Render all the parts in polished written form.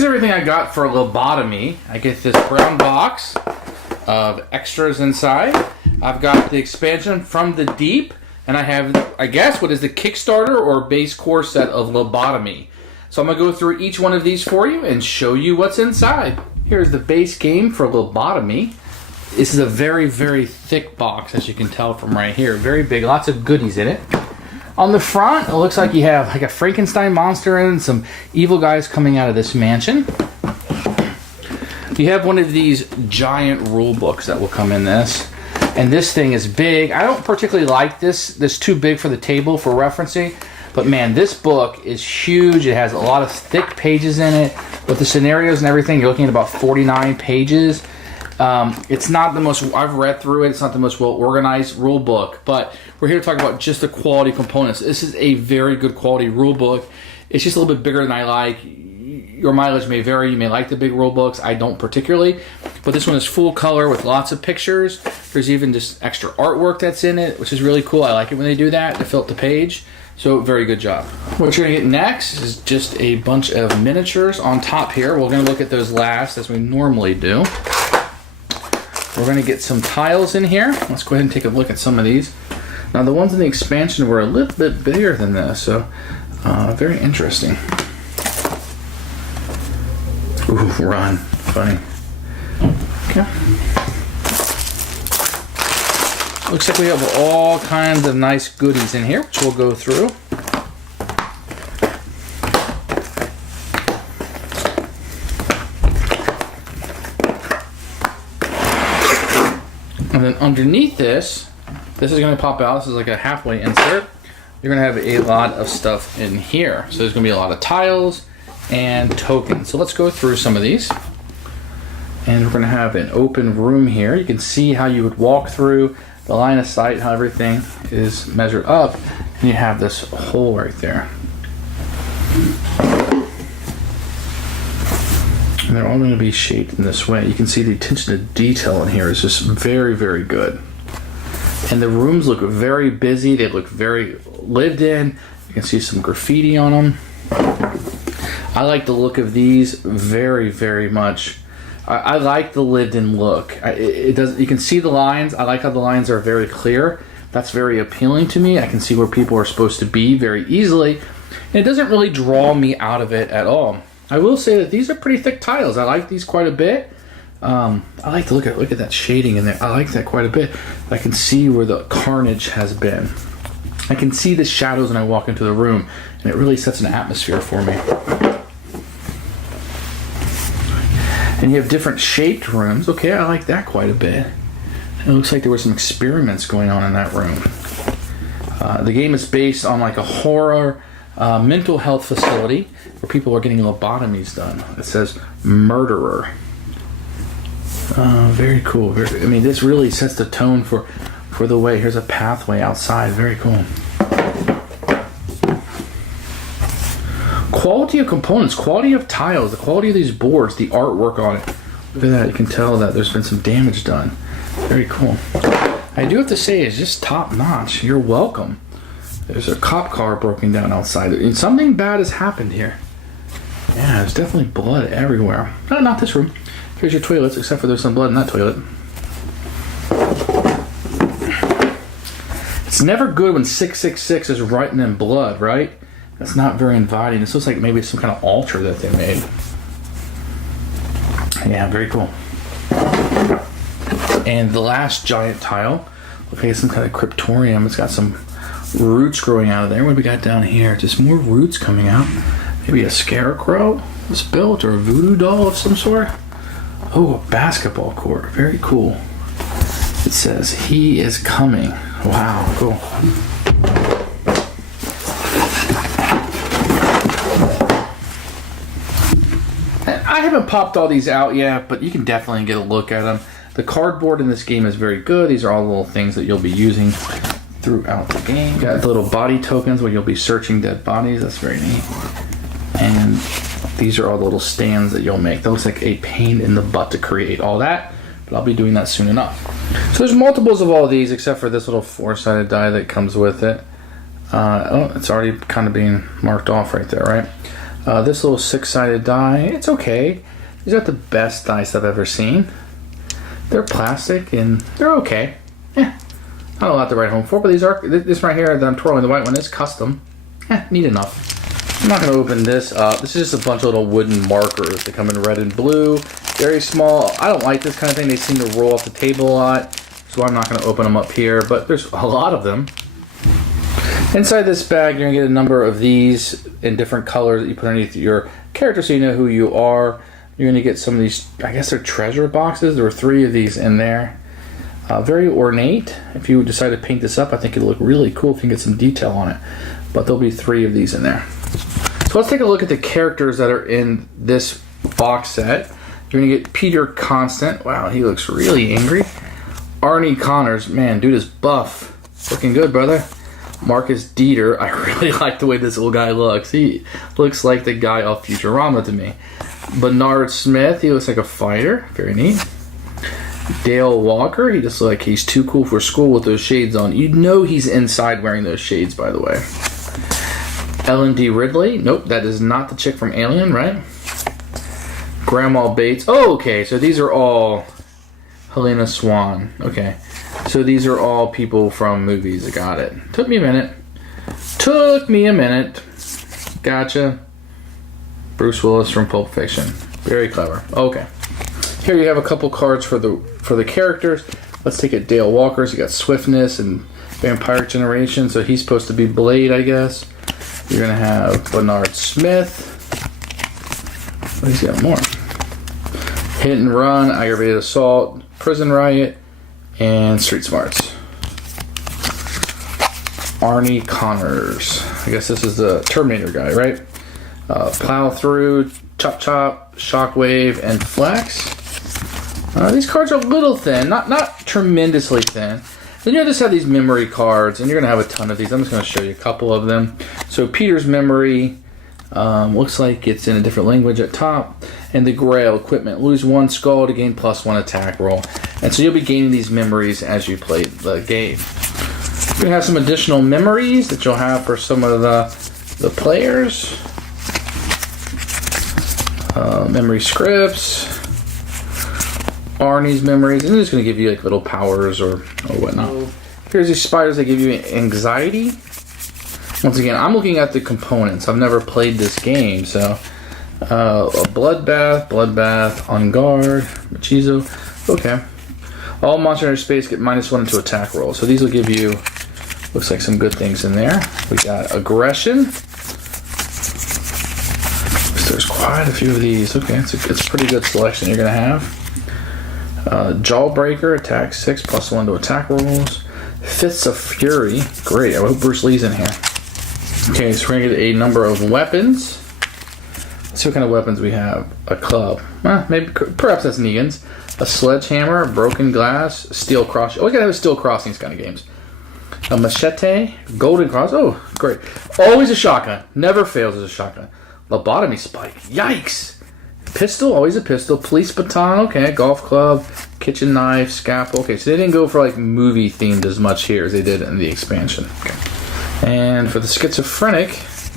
here's everything I got for Lobotomy. I get this brown box of extras inside. I've got the expansion From the Deep, and I have, I guess, what is the Kickstarter or base core set of Lobotomy. So I'm going to go through each one of these for you and show you what's inside. Here's the base game for Lobotomy. This is a very, very thick box, as you can tell from right here. Very big, lots of goodies in it. On the front, it looks like you have like a Frankenstein monster and some evil guys coming out of this mansion. You have one of these giant rule books that will come in this. And this thing is big. I don't particularly like this. This is too big for the table for referencing. But man, this book is huge. It has a lot of thick pages in it. With the scenarios and everything, you're looking at about 49 pages. It's not the most, I've read through it, it's not the most well-organized rule book, but we're here to talk about just the quality components. This is a very good quality rule book. It's just a little bit bigger than I like. Your mileage may vary, you may like the big rule books, I don't particularly, but this one is full color with lots of pictures. There's even just extra artwork that's in it, which is really cool. I like it when they do that, to fill up the page. So, very good job. What you're gonna get next is just a bunch of miniatures on top here. We're gonna look at those last, as we normally do. We're going to get some tiles in here. Let's go ahead and take a look at some of these. Now the ones in the expansion were a little bit bigger than this, so very interesting. Ooh, run. Funny. Okay. Looks like we have all kinds of nice goodies in here, which we'll go through. And then underneath this is going to pop out. This is like a halfway insert. You're going to have a lot of stuff in here. So there's going to be a lot of tiles and tokens. So let's go through some of these. And we're going to have an open room here. You can see how you would walk through the line of sight, how everything is measured up. And you have this hole right there. And they're all going to be shaped in this way. You can see the attention to detail in here is just very, very good. And the rooms look very busy. They look very lived in. You can see some graffiti on them. I like the look of these very, very much. I like the lived in look. It does. You can see the lines. I like how the lines are very clear. That's very appealing to me. I can see where people are supposed to be very easily. And it doesn't really draw me out of it at all. I will say that these are pretty thick tiles. I like these quite a bit. I like to look at that shading in there. I like that quite a bit. I can see where the carnage has been. I can see the shadows when I walk into the room, and it really sets an atmosphere for me. And you have different shaped rooms. Okay, I like that quite a bit. It looks like there were some experiments going on in that room. The game is based on like a horror mental health facility where people are getting lobotomies done. It says murderer. Very cool. I mean, this really sets the tone for the way. Here's a pathway outside. Very cool. Quality of components, quality of tiles, the quality of these boards, the artwork on it. Look at that. You can tell that there's been some damage done. Very cool. I do have to say, it's just top notch. You're welcome. There's a cop car broken down outside. And something bad has happened here. Yeah, there's definitely blood everywhere. No, not this room. Here's your toilets, except for there's some blood in that toilet. It's never good when 666 is written in blood, right? That's not very inviting. This looks like maybe some kind of altar that they made. Yeah, very cool. And the last giant tile, okay, some kind of cryptorium. It's got some roots growing out of there. What do we got down here? Just more roots coming out. Maybe a scarecrow was built, or a voodoo doll of some sort. Oh, a basketball court. Very cool. It says, "He is coming." Wow, cool. I haven't popped all these out yet, but you can definitely get a look at them. The cardboard in this game is very good. These are all little things that you'll be using throughout the game. Got the little body tokens where you'll be searching dead bodies. That's very neat. And these are all the little stands that you'll make. That looks like a pain in the butt to create all that, but I'll be doing that soon enough. So there's multiples of all of these, except for this little four-sided die that comes with it. Oh, it's already kind of being marked off right there, right? This little 6-sided die, it's okay. These aren't the best dice I've ever seen. They're plastic and they're okay. Not a lot to write home for, but these are, this right here that I'm twirling, the white one, is custom. Neat enough. I'm not going to open this up. This is just a bunch of little wooden markers. They come in red and blue. Very small. I don't like this kind of thing. They seem to roll off the table a lot, so I'm not going to open them up here, but there's a lot of them. Inside this bag, you're going to get a number of these in different colors that you put underneath your character so you know who you are. You're going to get some of these, I guess they're treasure boxes. There were 3 of these in there. Very ornate. If you decide to paint this up, I think it'll look really cool if you can get some detail on it. But there'll be 3 of these in there. So let's take a look at the characters that are in this box set. You're going to get Peter Constant. Wow, he looks really angry. Arnie Connors. Man, dude is buff. Looking good, brother. Marcus Dieter. I really like the way this little guy looks. He looks like the guy off Futurama to me. Bernard Smith. He looks like a fighter. Very neat. Dale Walker. He just looks like he's too cool for school with those shades on. You know he's inside wearing those shades, by the way. Ellen D. Ridley. Nope, that is not the chick from Alien, right? Grandma Bates. Oh, okay, so these are all Helena Swan. Okay, so these are all people from movies. I got it. Took me a minute. Gotcha. Bruce Willis from Pulp Fiction. Very clever. Okay. Here you have a couple cards for the characters. Let's take it. Dale Walker. So you got Swiftness and Vampire Generation. So he's supposed to be Blade, I guess. You're gonna have Bernard Smith. Oh, he's got more. Hit and Run, Aggravated Assault, Prison Riot, and Street Smarts. Arnie Connors. I guess this is the Terminator guy, right? Plow Through, Chop Chop, Shockwave, and Flex. These cards are a little thin, not tremendously thin. Then you just have these memory cards, and you're going to have a ton of these. I'm just going to show you a couple of them. So Peter's memory looks like it's in a different language at top. And the Grail equipment. Lose 1 skull to gain +1 attack roll. And so you'll be gaining these memories as you play the game. You're going to have some additional memories that you'll have for some of the players. Memory scripts. Arnie's memories, and they're just going to give you like little powers or whatnot. Here's these spiders that give you anxiety. Once again, I'm looking at the components. I've never played this game, so a bloodbath, on guard, Machizo. Okay. All monsters in space get -1 into attack roll. So these will give you, looks like some good things in there. We got aggression. There's quite a few of these. Okay, it's a pretty good selection you're going to have. Jawbreaker, attack 6, +1 to attack rolls. Fists of Fury, great. I hope Bruce Lee's in here. Okay, so we're going to get a number of weapons. Let's see what kind of weapons we have. A club. Perhaps that's Negan's. A sledgehammer, broken glass, steel cross. Oh, we gotta have steel crossings kind of games. A machete, golden cross. Oh, great. Always a shotgun. Never fails as a shotgun. Lobotomy spike. Yikes. Pistol, always a pistol. Police baton, okay. Golf club, kitchen knife, scalpel. Okay, so they didn't go for like movie themed as much here as they did in the expansion. Okay. And for the schizophrenic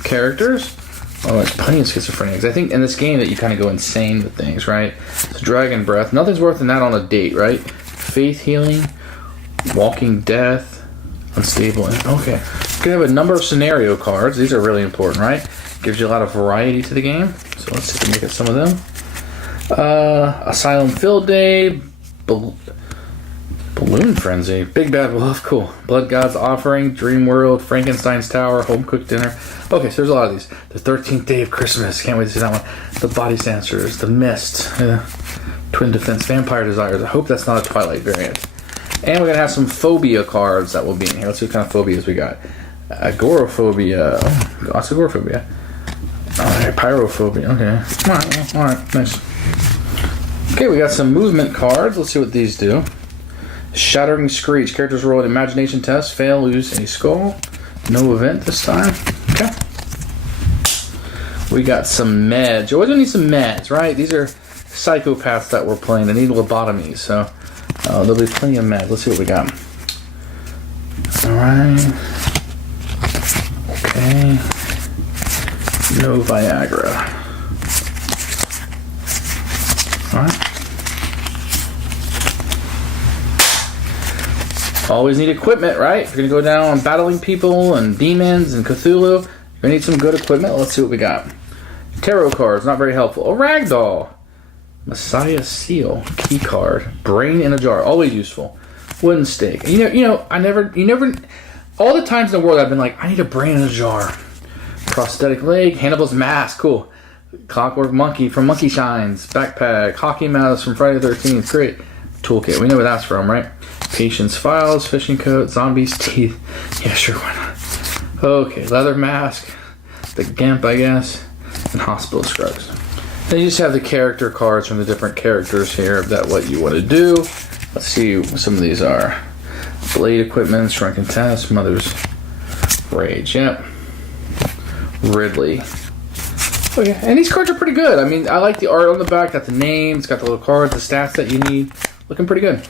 characters, oh, there's plenty of schizophrenics. I think in this game that you kind of go insane with things, right? So Dragon Breath, nothing's worse than that on a date, right? Faith Healing, Walking Death, Unstable. Okay, you can have a number of scenario cards. These are really important, right? Gives you a lot of variety to the game. So let's take a look at some of them. Asylum Field Day, Balloon Frenzy, Big Bad Wolf, cool. Blood God's Offering, Dream World, Frankenstein's Tower, Home Cooked Dinner. Okay, so there's a lot of these. The 13th Day of Christmas, can't wait to see that one. The Body Snatchers, The Mist, Twin Defense, Vampire Desires. I hope that's not a Twilight variant. And we're going to have some phobia cards that will be in here. Let's see what kind of phobias we got. Agoraphobia. Oh, lots of agoraphobia. Alright, pyrophobia. Okay. Alright, nice. Okay, we got some movement cards. Let's see what these do. Shattering Screech. Characters roll an imagination test. Fail, lose a skull. No event this time. Okay. We got some meds. You always need some meds, right? These are psychopaths that we're playing. They need lobotomies, so there'll be plenty of meds. Let's see what we got. Alright. Okay. No Viagra. Alright. Always need equipment, right? If you're going to go down on battling people and demons and Cthulhu, you're going to need some good equipment. Let's see what we got. Tarot cards, not very helpful. A ragdoll. Messiah seal. Key card. Brain in a jar, always useful. Wooden stake. You know, you never, all the times in the world I've been like, I need a brain in a jar. Prosthetic leg. Hannibal's mask, cool. Clockwork monkey from Monkey Shines. Backpack. Hockey mouse from Friday the 13th. Great. Toolkit. We know where that's from, right? Patience files, fishing coat, zombies' teeth. Yeah, sure, why not? Okay, leather mask, the gimp, I guess, and hospital scrubs. Then you just have the character cards from the different characters here, if that's what you want to do. Let's see what some of these are. Blade equipment, shrunken test, mother's rage, yep. Ridley. Okay, and these cards are pretty good. I mean, I like the art on the back, got the names, got the little cards, the stats that you need. Looking pretty good.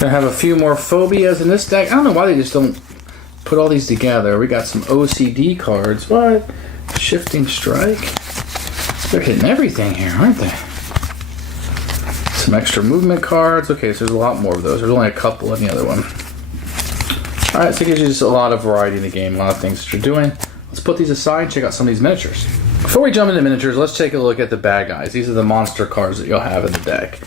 Gonna have a few more phobias in this deck. I don't know why they just don't put all these together. We got some OCD cards. What? Shifting strike. They're hitting everything here, aren't they? Some extra movement cards. Okay, so there's a lot more of those. There's only a couple in the other one. Alright, so it gives you just a lot of variety in the game, a lot of things that you're doing. Let's put these aside and check out some of these miniatures. Before we jump into miniatures, let's take a look at the bad guys. These are the monster cards that you'll have in the deck.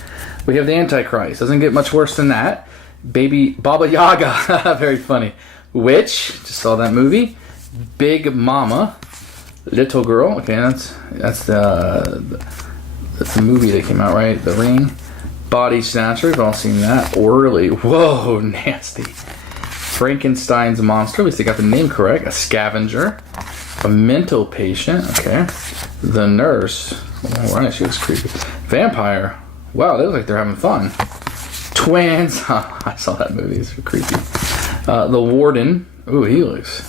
We have the Antichrist. Doesn't get much worse than that. Baby Baba Yaga. Very funny. Witch. Just saw that movie. Big Mama. Little Girl. Okay, that's the movie that came out, right? The Ring. Body Snatcher. We've all seen that. Orderly. Whoa, nasty. Frankenstein's monster. At least they got the name correct. A scavenger. A mental patient. Okay. The nurse. Oh, right, she was creepy. Vampire. Wow, they look like they're having fun. Twins. Oh, I saw that movie. It's creepy. The Warden. Ooh, he looks.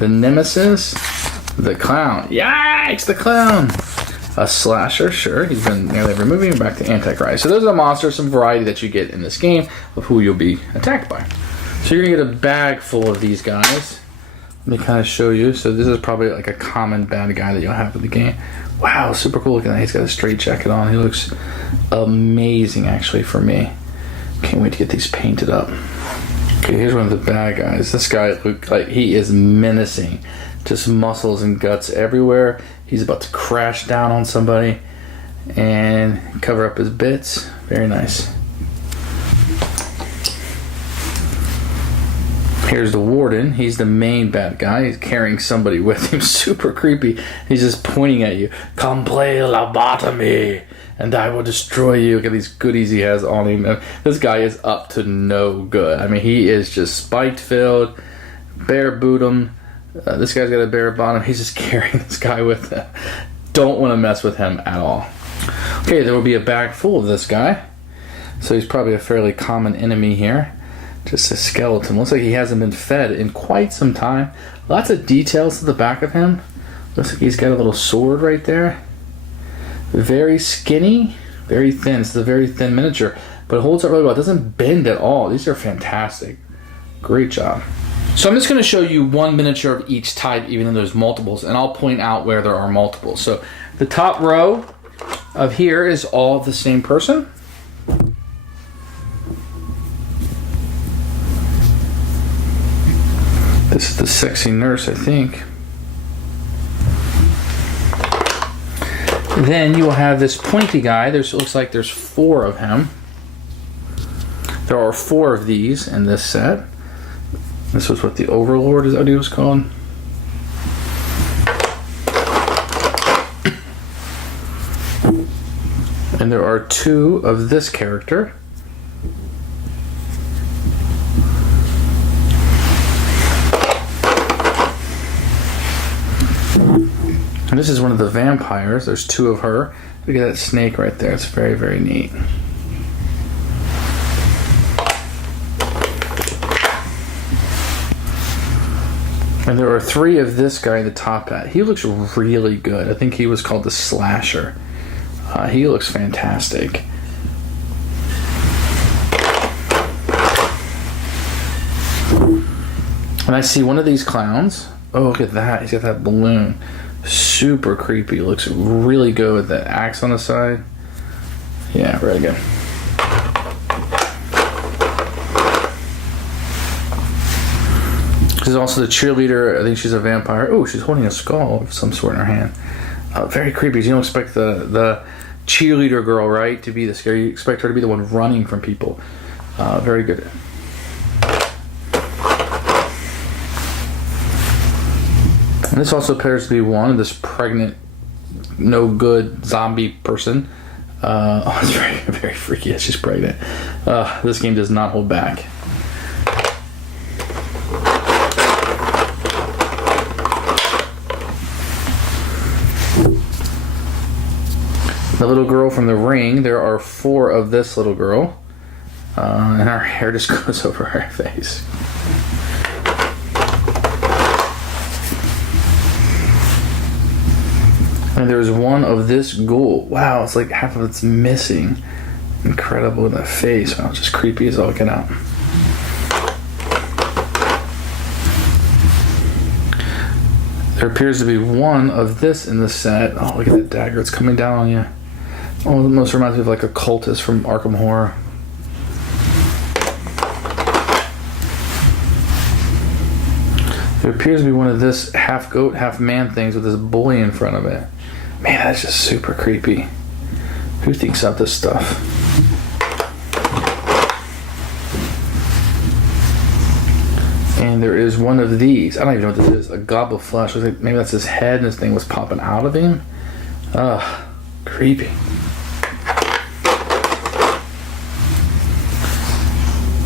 The Nemesis. The Clown. Yikes, the Clown. A Slasher. Sure, he's been nearly every movie. And back to Antichrist. So those are the monsters, some variety that you get in this game of who you'll be attacked by. So you're going to get a bag full of these guys. Let me kind of show you. So this is probably like a common bad guy that you'll have in the game. Wow, super cool looking. He's got a straight jacket on. He looks amazing, actually, for me. Can't wait to get these painted up. Okay, here's one of the bad guys. This guy looks like he is menacing. Just muscles and guts everywhere. He's about to crash down on somebody and cover up his bits. Very nice. Here's the Warden. He's the main bad guy. He's carrying somebody with him. Super creepy. He's just pointing at you. Come play Lobotomy, and I will destroy you. Look at these goodies he has on him. This guy is up to no good. I mean, he is just spiked filled. Bare boot him. This guy's got a bare bottom. He's just carrying this guy with him. Don't want to mess with him at all. Okay, there will be a bag full of this guy. So he's probably a fairly common enemy here. Just a skeleton. Looks like he hasn't been fed in quite some time. Lots of details to the back of him. Looks like he's got a little sword right there. Very skinny, very thin. It's a very thin miniature, but it holds up really well. It doesn't bend at all. These are fantastic. Great job. So I'm just going to show you one miniature of each type, even though there's multiples, and I'll point out where there are multiples. So the top row of here is all the same person. This is the sexy nurse, I think. Then you will have this pointy guy. Looks like there's 4 of him. There are 4 of these in this set. This was what the Overlord is what he was called. And there are 2 of this character. And this is one of the vampires. There's 2 of her. Look at that snake right there. It's very, very neat. And there are 3 of this guy in the top hat. He looks really good. I think he was called the Slasher. He looks fantastic. And I see one of these clowns. Oh, look at that. He's got that balloon. Super creepy. Looks really good with that axe on the side. Yeah, really good. This is also the cheerleader. I think she's a vampire. Oh, she's holding a skull of some sort in her hand. Very creepy. You don't expect the cheerleader girl, right, to be the scary. You expect her to be the one running from people. Very good. And this also appears to be one, this pregnant, no good zombie person. Oh, it's very, very freaky that she's pregnant. This game does not hold back. The little girl from The Ring, there are 4 of this little girl. And her hair just goes over her face. And there's one of this ghoul. Wow, it's like half of it's missing. Incredible in the face. Wow, just creepy as all get out. There appears to be one of this in the set. Oh, look at that dagger. It's coming down on you. Oh, it almost reminds me of like a cultist from Arkham Horror. There appears to be one of this half goat, half man things with this boy in front of it. Man, that's just super creepy. Who thinks up this stuff? And there is one of these. I don't even know what this is. A gob of flesh. Like maybe that's his head and this thing was popping out of him. Ugh, creepy.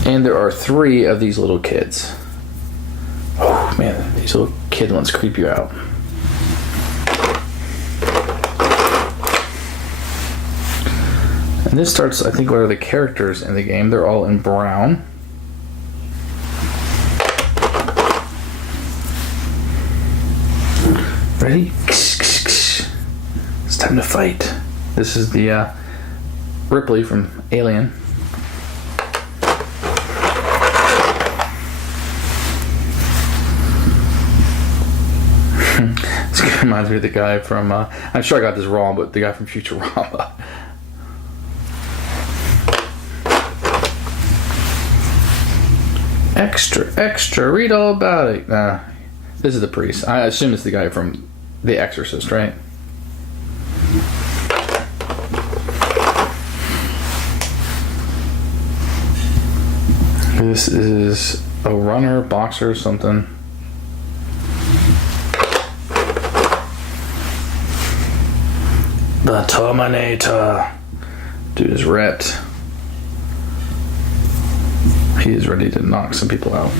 And there are 3 of these little kids. Oh man, these little kid ones creep you out. And this starts, I think, what are the characters in the game? They're all in brown. Ready? It's time to fight. This is the Ripley from Alien. This reminds me of the guy from, I'm sure I got this wrong, but the guy from Futurama. Extra, read all about it. Nah, this is the priest. I assume it's the guy from The Exorcist, right? This is a runner, boxer, something. The Terminator. Dude is ripped. He is ready to knock some people out.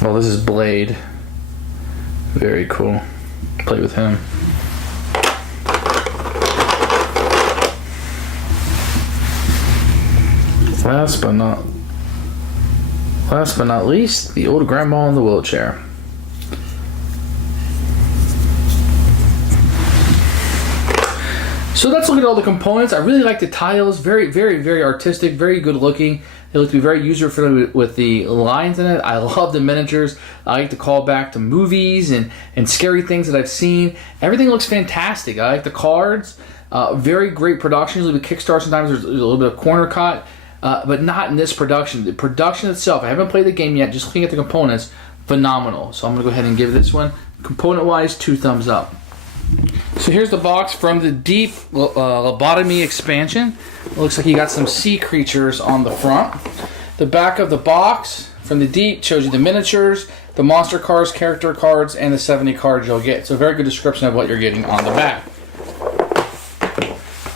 Well, this is Blade. Very cool. Play with him. Last but not least, the old grandma in the wheelchair. So let's look at all the components. I really like the tiles. Very, very, very artistic. Very good looking. They look to be very user-friendly with the lines in it. I love the miniatures. I like to call back to movies and scary things that I've seen. Everything looks fantastic. I like the cards. Very great production. Usually with Kickstarter, sometimes there's a little bit of corner cut, but not in this production. The production itself, I haven't played the game yet, just looking at the components, phenomenal. So I'm going to go ahead and give this one, component-wise, 2 thumbs up. So here's the box from the Deep Lobotomy expansion. It looks like you got some sea creatures on the front. The back of the box from the Deep shows you the miniatures, the monster cards, character cards, and the 70 cards you'll get. So a very good description of what you're getting on the back.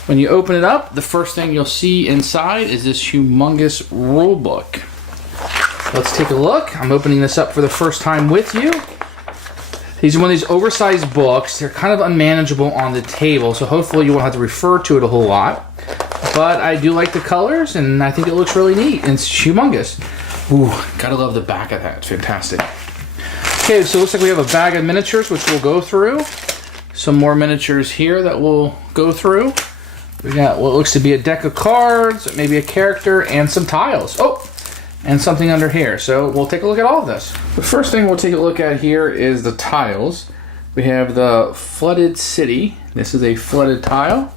When you open it up, the first thing you'll see inside is this humongous rule book. Let's take a look. I'm opening this up for the first time with you. These are one of these oversized books. They're kind of unmanageable on the table, so hopefully you won't have to refer to it a whole lot. But I do like the colors, and I think it looks really neat, and it's humongous. Ooh, gotta love the back of that. It's fantastic. Okay, so it looks like we have a bag of miniatures, which we'll go through. Some more miniatures here that we'll go through. We got what looks to be a deck of cards, maybe a character, and some tiles. Oh, and something under here. So we'll take a look at all of this. The first thing we'll take a look at here is the tiles. We have the Flooded City. This is a flooded tile,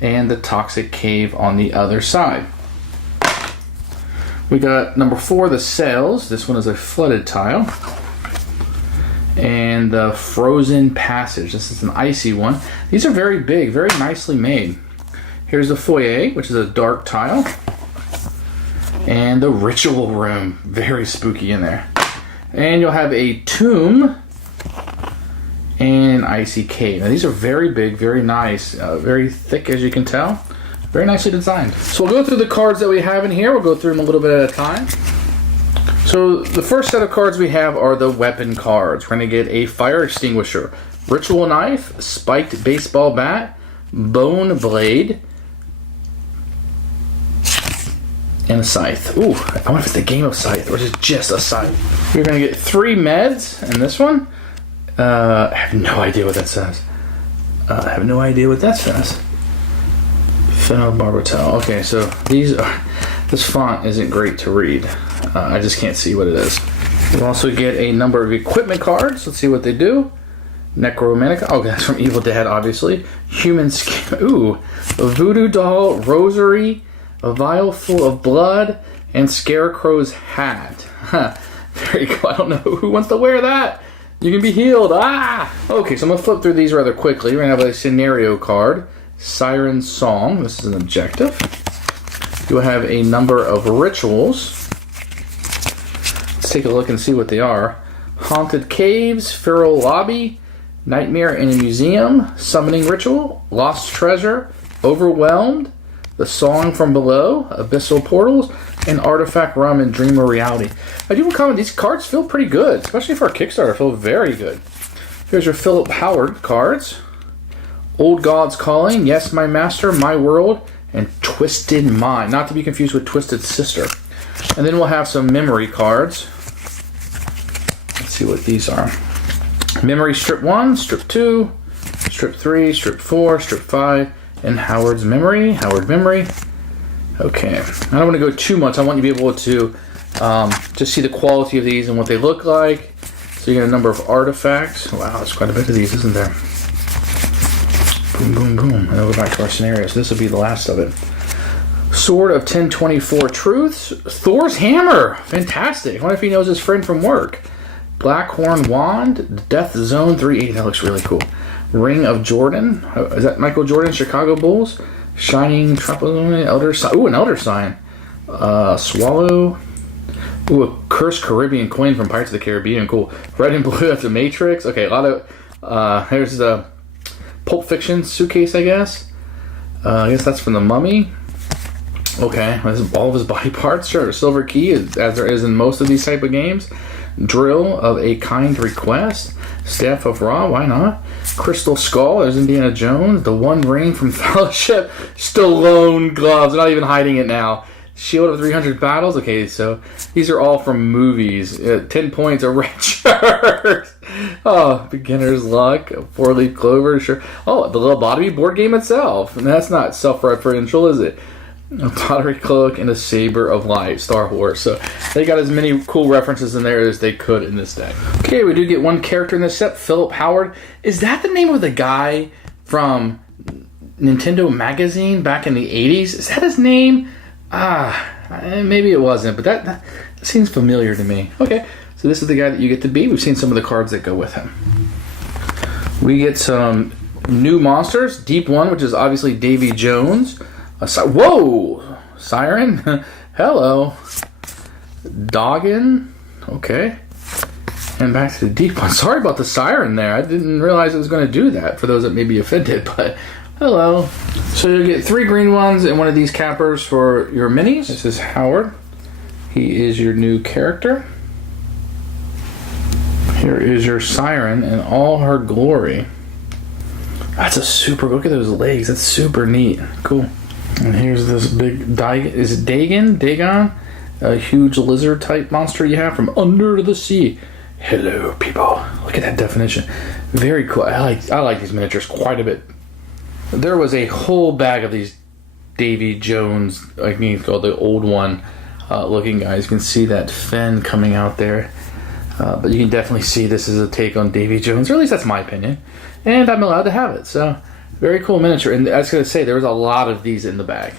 and the Toxic Cave on the other side. We got number 4, the Sails. This one is a flooded tile. And the Frozen Passage. This is an icy one. These are very big, very nicely made. Here's the Foyer, which is a dark tile. And the Ritual Room. Very spooky in there. And you'll have a Tomb and an Icy Cave. Now these are very big, very nice, very thick as you can tell. Very nicely designed. So we'll go through the cards that we have in here. We'll go through them a little bit at a time. So the first set of cards we have are the weapon cards. We're going to get a Fire Extinguisher, Ritual Knife, Spiked Baseball Bat, Bone Blade, and a Scythe. Ooh, I wonder if it's the game of Scythe or is it just a Scythe. You're going to get 3 meds in this one. I have no idea what that says. Phenobarbital. Okay, so this font isn't great to read. I just can't see what it is. We'll also get a number of equipment cards. Let's see what they do. Necromantica. Oh, that's from Evil Dead, obviously. Human skin. Ooh. A voodoo doll, rosary, a vial full of blood, and Scarecrow's hat. Very cool. I don't know who wants to wear that. You can be healed. Ah! Okay, so I'm going to flip through these rather quickly. We're going to have a scenario card. Siren Song. This is an objective. You'll have a number of rituals. Let's take a look and see what they are. Haunted Caves, Feral Lobby, Nightmare in a Museum, Summoning Ritual, Lost Treasure, Overwhelmed, The Song from Below, Abyssal Portals, and Artifact Realm and Dreamer Reality. I do want to comment, these cards feel pretty good, especially for a Kickstarter, feel very good. Here's your Philip Howard cards. Old Gods Calling, Yes My Master, My World, and Twisted Mind. Not to be confused with Twisted Sister. And then we'll have some memory cards. Let's see what these are. Memory Strip 1, Strip 2, Strip 3, Strip 4, Strip 5, and Howard Memory. Okay. I don't want to go too much. I want you to be able to just see the quality of these and what they look like. So you get a number of artifacts. Wow, there's quite a bit of these, isn't there? Boom, boom, boom. And then we'll go back to our scenarios. This will be the last of it. Sword of 1024 Truths. Thor's Hammer. Fantastic. I wonder if he knows his friend from work. Blackhorn Wand. Death Zone 380. That looks really cool. Ring of Jordan. Is that Michael Jordan? Chicago Bulls. Shining Trapezoid. Elder Sign. Ooh, an Elder Sign. Swallow. Ooh, a Cursed Caribbean coin from Pirates of the Caribbean. Cool. Red and blue. That's a Matrix. Okay, a lot of... here's the Pulp Fiction suitcase, I guess. I guess that's from the Mummy. Okay, this is all of his body parts. Sure, Silver Key, as there is in most of these type of games. Drill of a Kind Request. Staff of Ra, why not? Crystal Skull, there's Indiana Jones. The One Ring from Fellowship. Stallone gloves, not even hiding it now. Shield of 300 Battles. Okay, so these are all from movies. 10 points, a red shirt. Oh, Beginner's Luck, a 4-leaf clover, sure. Oh, the Lobotomy board game itself. And that's not self-referential, is it? A pottery cloak and a saber of light, Star Wars. So they got as many cool references in there as they could in this deck. Okay, we do get one character in this set, Philip Howard. Is that the name of the guy from Nintendo Magazine back in the 80s? Is that his name? Maybe it wasn't, but that seems familiar to me. Okay, so this is the guy that you get to be. We've seen some of the cards that go with him. We get some new monsters. Deep One, which is obviously Davy Jones. Whoa! Siren? Hello. Doggin? Okay. And back to the Deep One. Sorry about the siren there. I didn't realize it was going to do that, for those that may be offended, but hello. So you'll get 3 green ones and one of these cappers for your minis. This is Howard. He is your new character. Here is your Siren in all her glory. That's a super... Look at those legs. That's super neat. Cool. And here's this big... Is it Dagon? A huge lizard-type monster you have from under the sea. Hello, people. Look at that definition. Very cool. I like these miniatures quite a bit. There was a whole bag of these Davy Jones, I think it's called the old one, looking guys. You can see that fin coming out there. But you can definitely see this is a take on Davy Jones, or at least that's my opinion. And I'm allowed to have it. So, very cool miniature. And I was going to say, there was a lot of these in the bag.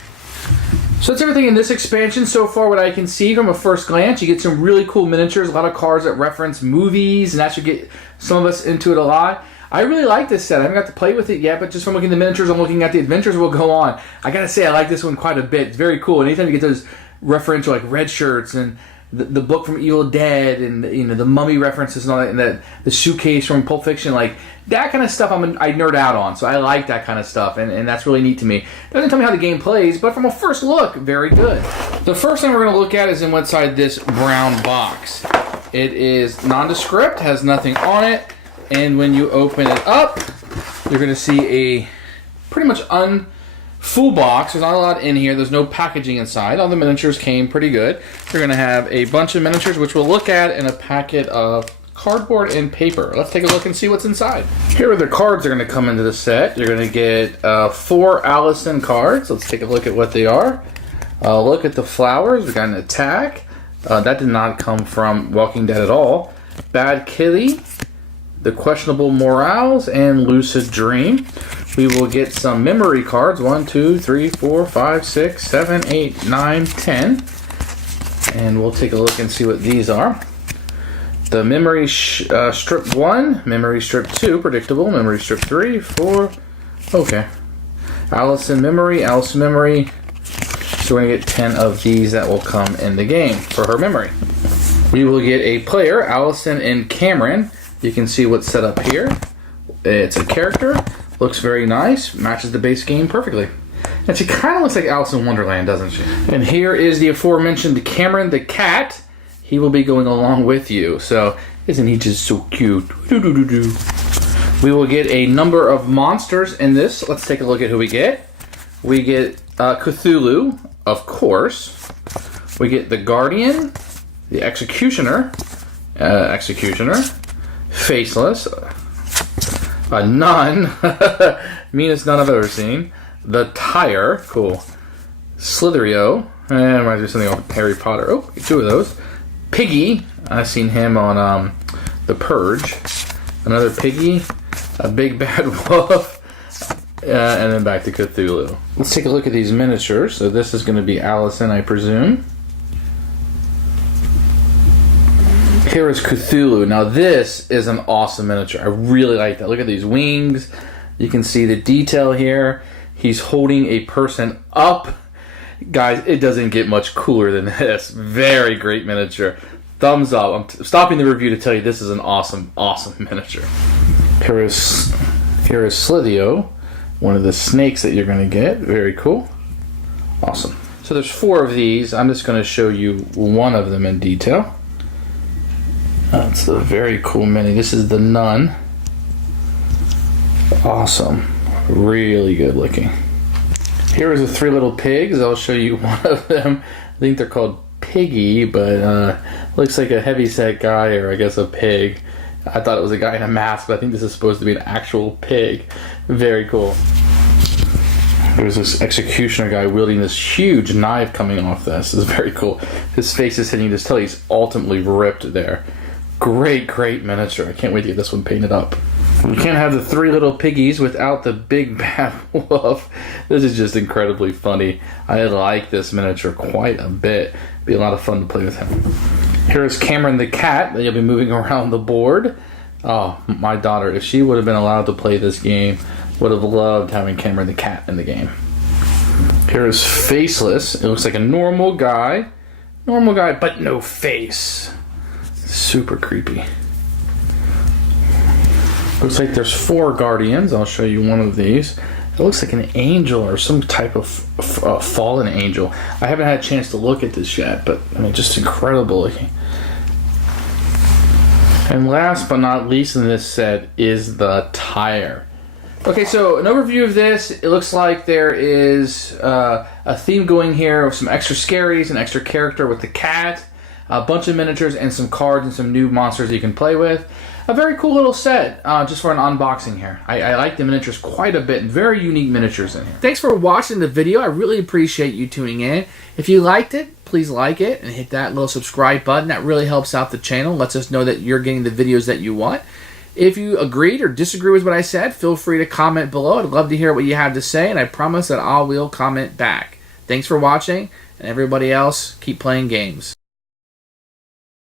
So that's everything in this expansion so far, what I can see from a first glance. You get some really cool miniatures, a lot of cards that reference movies, and that should get some of us into it a lot. I really like this set. I haven't got to play with it yet, but just from looking at the miniatures, I'm looking at the adventures will go on. I gotta say, I like this one quite a bit. It's very cool. And anytime you get those referential, like Red Shirts and the book from Evil Dead and the Mummy references and all that, and the suitcase from Pulp Fiction, like that kind of stuff I nerd out on. So I like that kind of stuff, and that's really neat to me. Doesn't tell me how the game plays, but from a first look, very good. The first thing we're going to look at is inside this brown box. It is nondescript, has nothing on it, and when you open it up, you're going to see a pretty much full box. There's not a lot in here. There's no packaging inside. All the miniatures came pretty good. You're going to have a bunch of miniatures, which we'll look at in a packet of cardboard and paper. Let's take a look and see what's inside. Here are the cards that are going to come into the set. You're going to get 4 Allison cards. Let's take a look at what they are. Look at the flowers. We got an attack. That did not come from Walking Dead at all. Bad Kitty, the Questionable Morals, and Lucid Dream. We will get some memory cards. 1, 2, 3, 4, 5, 6, 7, 8, 9, 10. And we'll take a look and see what these are. The Memory Strip 1, Memory Strip 2, predictable. Memory Strip 3, 4, okay. Allison Memory. So we're going to get 10 of these that will come in the game for her memory. We will get a player, Allison and Cameron. You can see what's set up here. It's a character. Looks very nice. Matches the base game perfectly. And she kind of looks like Alice in Wonderland, doesn't she? And here is the aforementioned Cameron the cat. He will be going along with you. So, isn't he just so cute? We will get a number of monsters in this. Let's take a look at who we get. We get Cthulhu, of course. We get the Guardian, the Executioner, Faceless, a Nun, meanest nun I've ever seen, the Tire, cool, Slitherio, reminds me of something of Harry Potter, oh, 2 of those, Piggy, I've seen him on The Purge, another Piggy, a Big Bad Wolf, and then back to Cthulhu. Let's take a look at these miniatures. So this is going to be Allison, I presume. Here is Cthulhu. Now this is an awesome miniature. I really like that. Look at these wings. You can see the detail here. He's holding a person up. Guys, it doesn't get much cooler than this. Very great miniature. Thumbs up. I'm stopping the review to tell you this is an awesome, awesome miniature. Here is Slithio, one of the snakes that you're going to get. Very cool. Awesome. So there's 4 of these. I'm just going to show you one of them in detail. It's a very cool mini. This is the Nun. Awesome. Really good looking. Here is the 3 little pigs. I'll show you one of them. I think they're called Piggy, but looks like a heavyset guy, or I guess a pig. I thought it was a guy in a mask, but I think this is supposed to be an actual pig. Very cool. There's this executioner guy wielding this huge knife coming off this. This is very cool. His face is hitting, you just tell he's ultimately ripped there. Great, great miniature. I can't wait to get this one painted up. You can't have the 3 little piggies without the Big Bad Wolf. This is just incredibly funny. I like this miniature quite a bit. Be a lot of fun to play with him. Here's Cameron the cat that you'll be moving around the board. Oh, my daughter, if she would have been allowed to play this game, would have loved having Cameron the cat in the game. Here's Faceless. It looks like a normal guy, but no face. Super creepy. Looks like there's 4 guardians. I'll show you one of these. It looks like an angel or some type of fallen angel. I haven't had a chance to look at this yet, but I mean, just incredible looking. And last but not least in this set is the Tire. Okay, so an overview of this. It looks like there is a theme going here of some extra scaries, an extra character with the cat, a bunch of miniatures, and some cards and some new monsters that you can play with. a very cool little set just for an unboxing here. I like the miniatures quite a bit. Very unique miniatures in here. Thanks for watching the video. I really appreciate you tuning in. If you liked it, please like it and hit that little subscribe button. That really helps out the channel. Lets us know that you're getting the videos that you want. If you agreed or disagree with what I said, feel free to comment below. I'd love to hear what you have to say, and I promise that I will comment back. Thanks for watching, and everybody else, keep playing games.